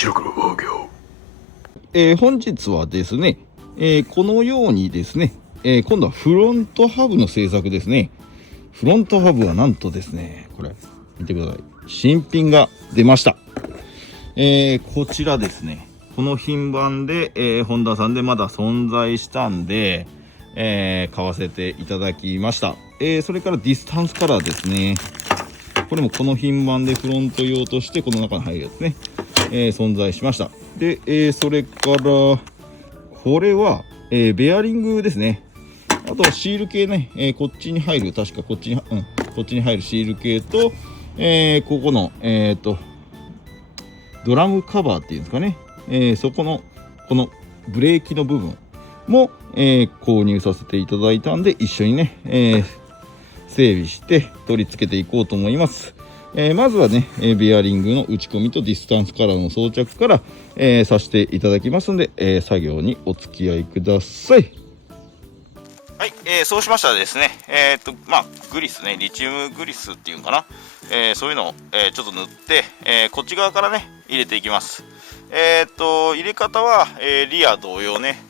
白黒防御。本日はですね、このようにですね、今度はフロントハブの製作ですね。フロントハブはなんとですね、これ見てください。新品が出ました。こちらですね、この品番で、ホンダさんでまだ存在したんで、買わせていただきました。それからディスタンスカラーですね。これもこの品番でフロント用としてこの中に入るやつね、存在しました。で、それからこれは、ベアリングですね。あとシール系ね、こっちに入る、確かこっちに入るシール系と、ここのドラムカバーっていうんですかね、そこのこのブレーキの部分も、購入させていただいたんで、一緒にね、整備して取り付けていこうと思います。まずはね、ベアリングの打ち込みとディスタンスカラーの装着から、させていただきますので、作業にお付き合いください。はい、そうしましたらですね、グリスね、リチウムグリスっていうのかな、そういうのを、ちょっと塗って、こっち側からね入れていきます。入れ方は、リア同様ね、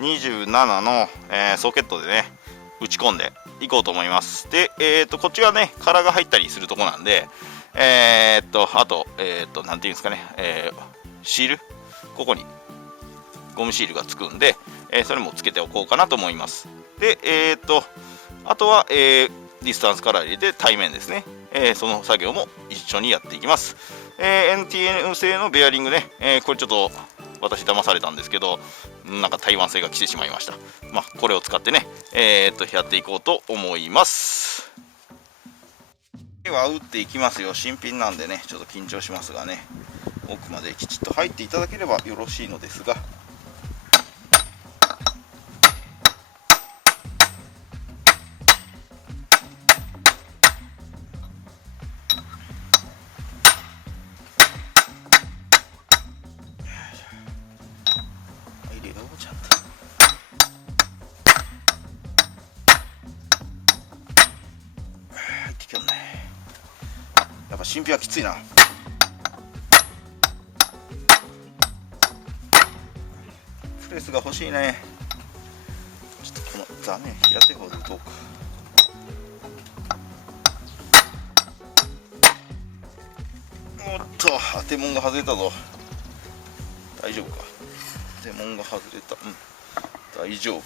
27の、ソケットでね打ち込んでいこうと思います。で、こっちがねカラーが入ったりするとこなんで、あとなんていうんですかね、シール、ここにゴムシールがつくんで、それもつけておこうかなと思います。で、あとは、ディスタンスカラー入れて対面ですね、その作業も一緒にやっていきます。NTN 製のベアリングね、これちょっと私騙されたんですけど、なんか台湾製が来てしまいました。これを使ってね、やっていこうと思います。では打っていきますよ。新品なんでねちょっと緊張しますがね、奥まできちっと入っていただければよろしいのですが、ちゃった入ってきよんね。やっぱ新品はきついな。プレスが欲しいね。ちょっとこの座面平手法で打とうか。おっと、当てもんが外れたぞ。大丈夫か。当てもんが外れた。大丈夫。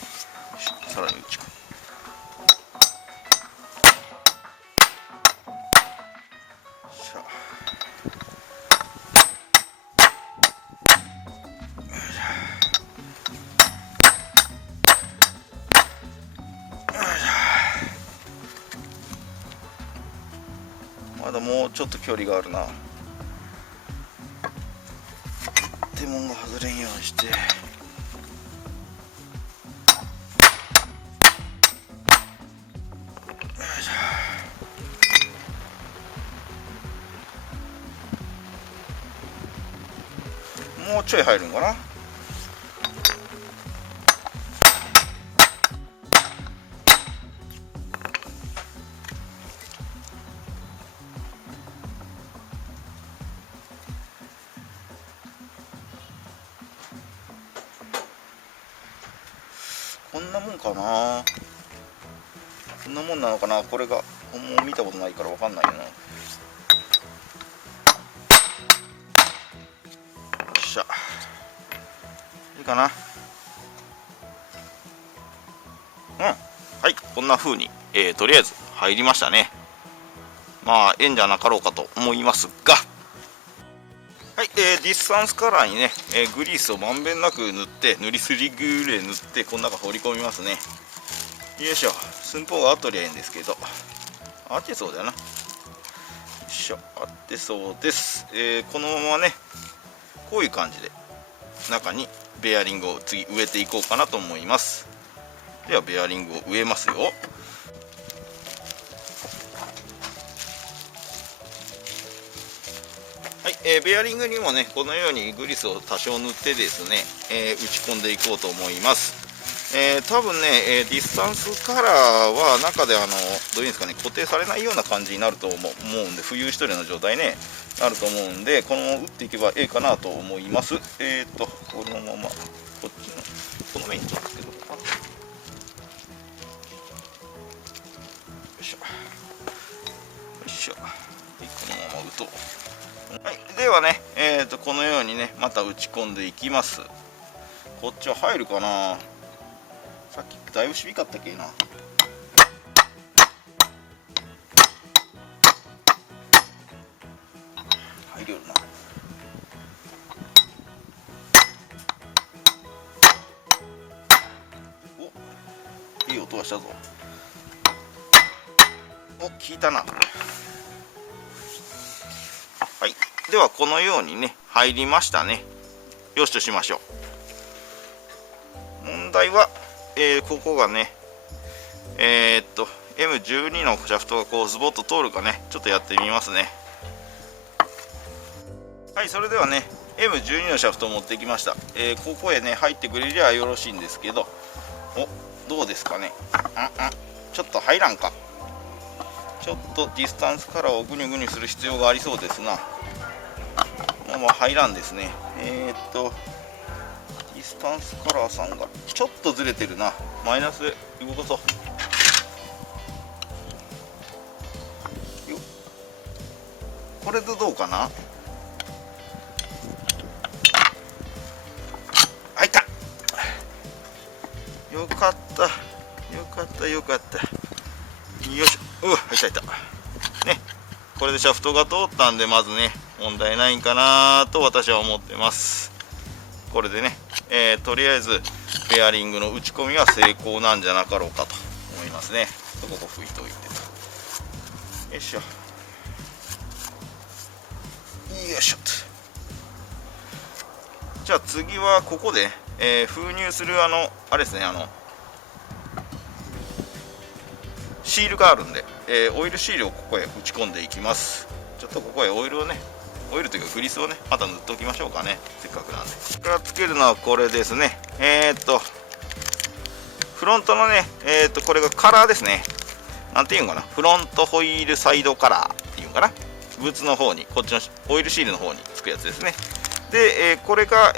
さらに打ち込む。まだもうちょっと距離があるな。手門が外れんようにして、もうちょい入るんかな。こんなもんかな。こんなもんなのかな。これがもう見たことないから分かんないよな。よっしゃ、いいかな。はい、こんな風に、とりあえず入りましたね。ええんじゃなかろうかと思いますが、はい、ディスタンスカラーにね、グリースをまんべんなく塗って、塗りすりぐらい塗ってこの中放り込みますね。よいしょ。寸法が合っとりゃいいんですけど、合ってそうだよな。よいしょ、合ってそうです。このままねこういう感じで中にベアリングを次植えていこうかなと思います。ではベアリングを植えますよ。はい、ベアリングにもねこのようにグリスを多少塗ってですね、打ち込んでいこうと思います。多分ね、ディスタンスカラーは中でどういうんですかね、固定されないような感じになると思うんで、浮遊一人の状態ね、なると思うんで、このまま打っていけばええかなと思います。このまま、こっちの、この面につけとこうかな。よいしょ。よいしょ。はい、このまま打とう。はい、ではね、このようにね、また打ち込んでいきます。こっちは入るかな。さっきだいぶしびかったっけな。入るよな。お、いい音がしたぞ。お、効いたな。はい、ではこのようにね入りましたね。よしとしましょう。問題は、ここがねM12 のシャフトがこうズボッと通るかね、ちょっとやってみますね。はい、それではね M12 のシャフトを持ってきました。ここへね入ってくれりゃよろしいんですけど、どうですかね。ちょっと入らんか。ちょっとディスタンスカラーをグニュグニする必要がありそうですな。もう入らんですね。ディスタンスカラーさんがちょっとずれてるな。マイナスで動かそう。これでどうかな。入った。よかったよかったよかった。よいしょ。入った入ったね。これでシャフトが通ったんで、まずね問題ないんかなと私は思ってます。これでね、とりあえずベアリングの打ち込みは成功なんじゃなかろうかと思いますね。ここ拭いといてと。よいしょよいしょと。じゃあ次はここで、封入するあれですね、シールがあるんで、オイルシールをここへ打ち込んでいきます。ちょっとここへオイルをね、オイルというかグリスをねまた塗っておきましょうかね、せっかくなんで。これからつけるのはこれですね。フロントのねこれがカラーですね。なんていうんかな、フロントホイールサイドカラーっていうんかな、ブーツの方に、こっちのオイルシールの方につくやつですね。で、これが、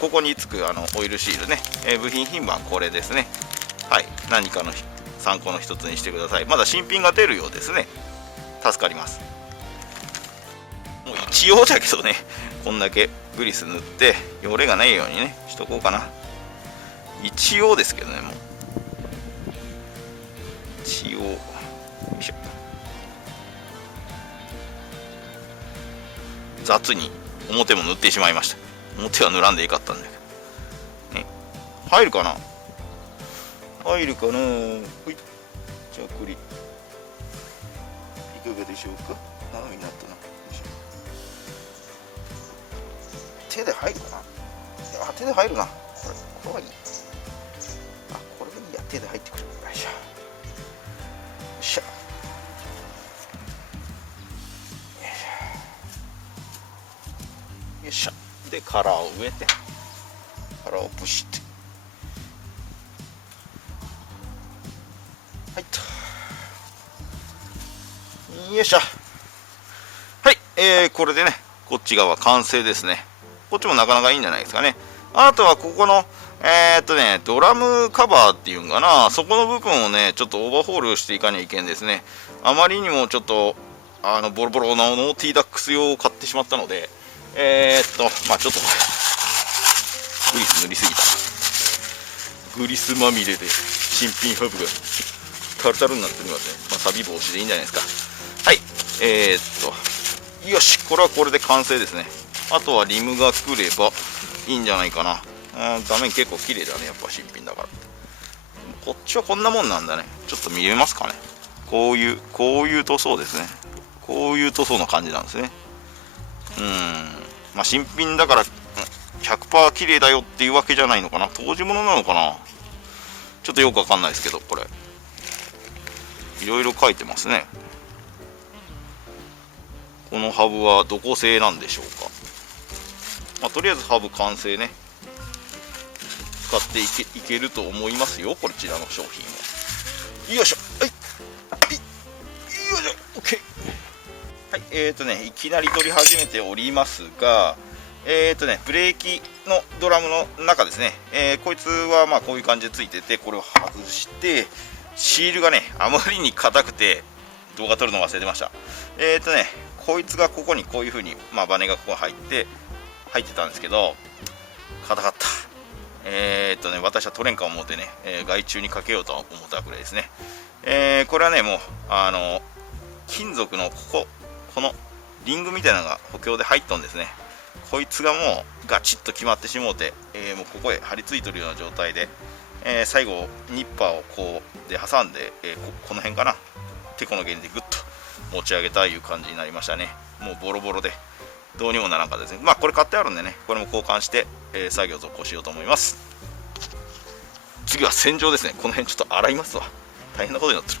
ここにつくオイルシールね、部品品番これですね。はい、何かの参考の一つにしてください。まだ新品が出るようですね。助かります。もう一応だけどね、こんだけグリス塗って汚れがないようにねしとこうかな。一応ですけどね、もう一応。よいしょ。雑に表も塗ってしまいました。表は塗らんでよかったんだけどね。入るかな。入るかな。ほい、じゃあこれいかがでしょうか。斜めになったな。手で入るかな。手で入るな。これはいい。これでいいや。手で入ってくる。よいしょよいしょよいしょ。でカラーを植えて、カラーをプシッて、はいと。よいしょ。はい、これでねこっち側完成ですね。こっちもなかなかいいんじゃないですかね。あとはここのドラムカバーっていうんかな、そこの部分をねちょっとオーバーホールしていかにゃいけんですね。あまりにもちょっとボロボロのノーティーダックス用を買ってしまったので、まあちょっとグリス塗りすぎたな。グリスまみれで新品ハブがタルタルになっておりますね。錆び防止でいいんじゃないですか。はい、よし、これはこれで完成ですね。あとはリムが来ればいいんじゃないかな。画面結構綺麗だね、やっぱ新品だから。こっちはこんなもんなんだね。ちょっと見えますかね。こういう塗装ですね。こういう塗装の感じなんですね。まあ新品だから 100% 綺麗だよっていうわけじゃないのかな。当時物なのかな。ちょっとよくわかんないですけど、これいろいろ書いてますね。このハブはどこ製なんでしょうか。まあ、とりあえずハブ完成ね。使っていけると思いますよ、こちらの商品は。よいしょ、はい、よいしょ、OK。はい、いきなり取り始めておりますが、ブレーキのドラムの中ですね、こいつはまあこういう感じでついてて、これを外して、シールがね、あまりに硬くて、動画撮るの忘れてました。こいつがここにこういう風に、まあ、バネがここ入ってたんですけど、硬かった。私は取れんか思ってね、外注にかけようと思ったくらいですね。これはね、もう、金属のこのリングみたいなのが補強で入っとんですね。こいつがもうガチッと決まってしもうて、もうここへ張り付いてるような状態で、最後ニッパーをこうで挟んで、この辺かな、てこの原理でグッと持ち上げたいう感じになりましたね。もうボロボロでどうにもならんかったですね。まあこれ買ってあるんでね、これも交換して、作業続行しようと思います。次は洗浄ですね。この辺ちょっと洗いますわ。大変なことになってる。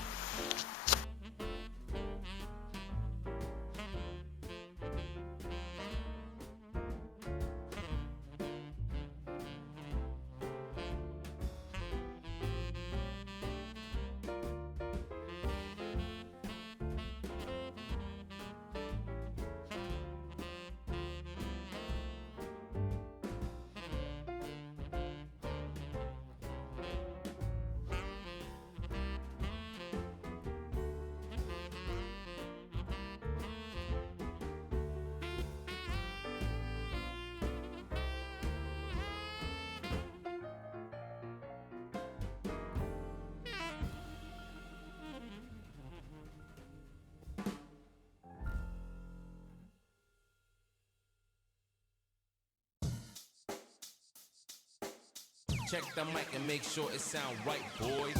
Check the mic and make sure it sound right, boys.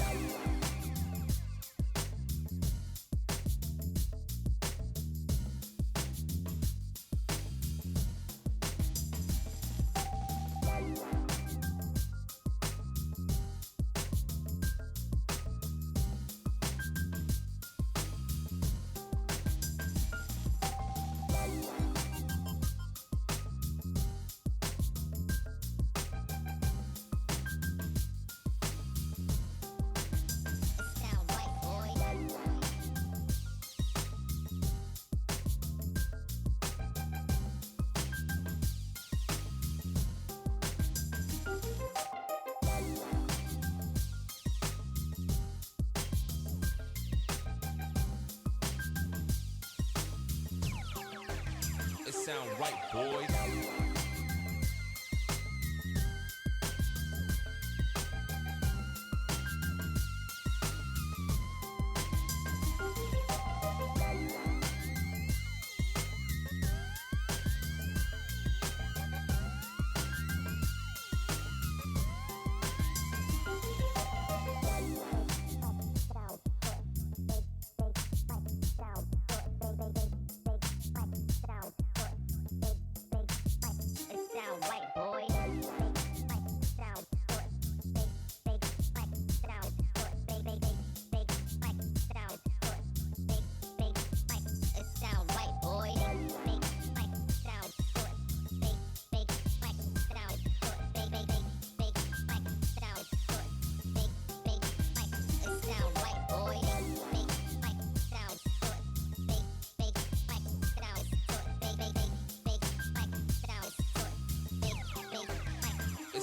It sound right, boys.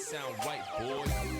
Sound right, boys.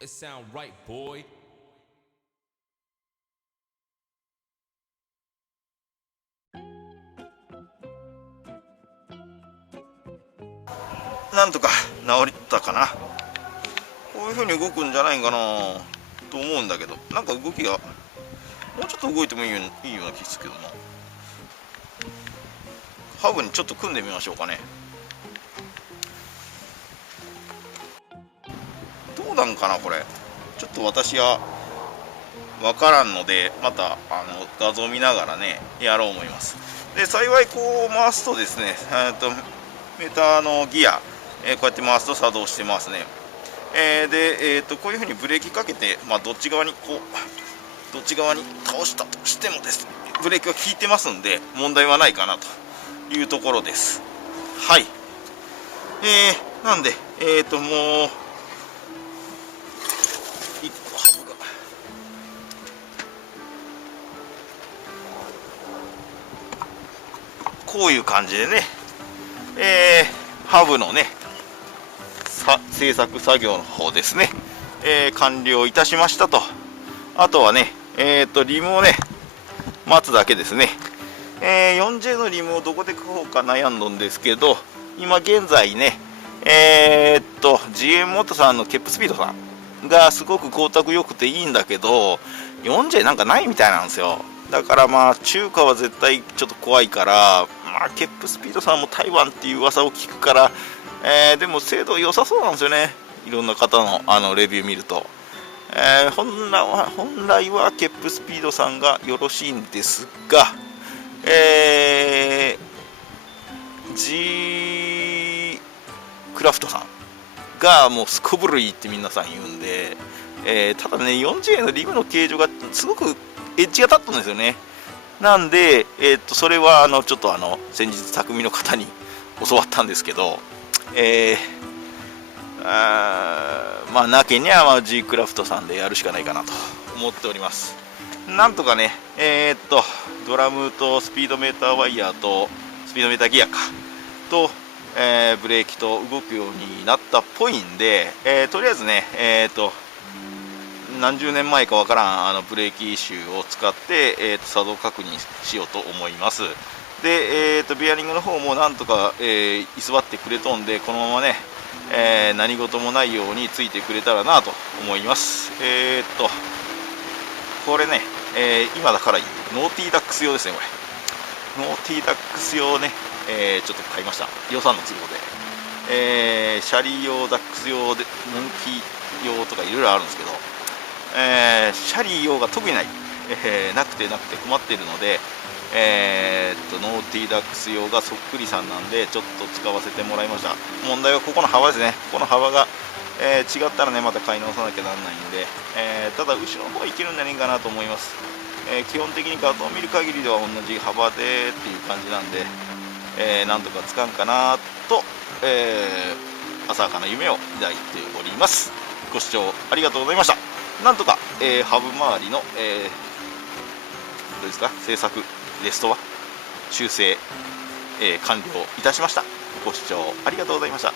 It sound right, boy. なんとか治ったかな。こういう風に動くんじゃないかなと思うんだけど、なんか動きがもうちょっと動いてもいいような気するけどな。ハブにちょっと組んでみましょうかね。どうなんかなこれ。ちょっと私は分からんので、また画像見ながらねやろう思います。で幸いこう回すとですね、メーターのギア、こうやって回すと作動してますね。で、こういうふうにブレーキかけて、どっち側に倒したとしてもですね、ブレーキは効いてますんで問題はないかなというところです。はい。なんでもう1個ハブがこういう感じでね、ハブのね製作作業の方ですね、完了いたしましたと。あとはね、リムをね待つだけですね。4J のリムをどこで買おうか悩んだんですけど、今現在ね、GM モトさんのケップスピードさんがすごく光沢良くていいんだけど、4J なんかないみたいなんですよ。だから中華は絶対ちょっと怖いから、ケップスピードさんも台湾っていう噂を聞くから、でも精度良さそうなんですよね。いろんな方のレビュー見ると、本来はケップスピードさんがよろしいんですが、G クラフトさんがもうすこぶるいいって皆さん言うんで、ただね 4J のリムの形状がすごくエッジが立ったんですよね。なんで、それはちょっと先日匠の方に教わったんですけど、なけにはG クラフトさんでやるしかないかなと思っております。なんとかね、ドラムとスピードメーターワイヤーとスピードメーターギアと、ブレーキと動くようになったっぽいんで、とりあえずね、何十年前かわからんブレーキシューを使って、作動確認しようと思います。で、ベアリングの方もなんとか、居座ってくれとんで、このままね、何事もないようについてくれたらなと思います。これね、今だから言うノーティーダックス用ですね。これノーティーダックス用ね、ちょっと買いました。予算の都合で、シャリー用、ダックス用で、モンキー用とかいろいろあるんですけど、シャリー用が特にない、なくて困っているので、ノーティーダックス用がそっくりさんなんでちょっと使わせてもらいました。問題はここの幅ですね。この幅が、違ったらねまた買い直さなきゃなんないんで、ただ後ろの方はいけるんじゃないかなと思います。基本的に画像を見る限りでは同じ幅でっていう感じなんで、なんとかつかんかなと、浅はかな夢を抱いております。ご視聴ありがとうございました。なんとか、ハブ周りの、どうですか、制作レストは修正、完了いたしました。ご視聴ありがとうございました。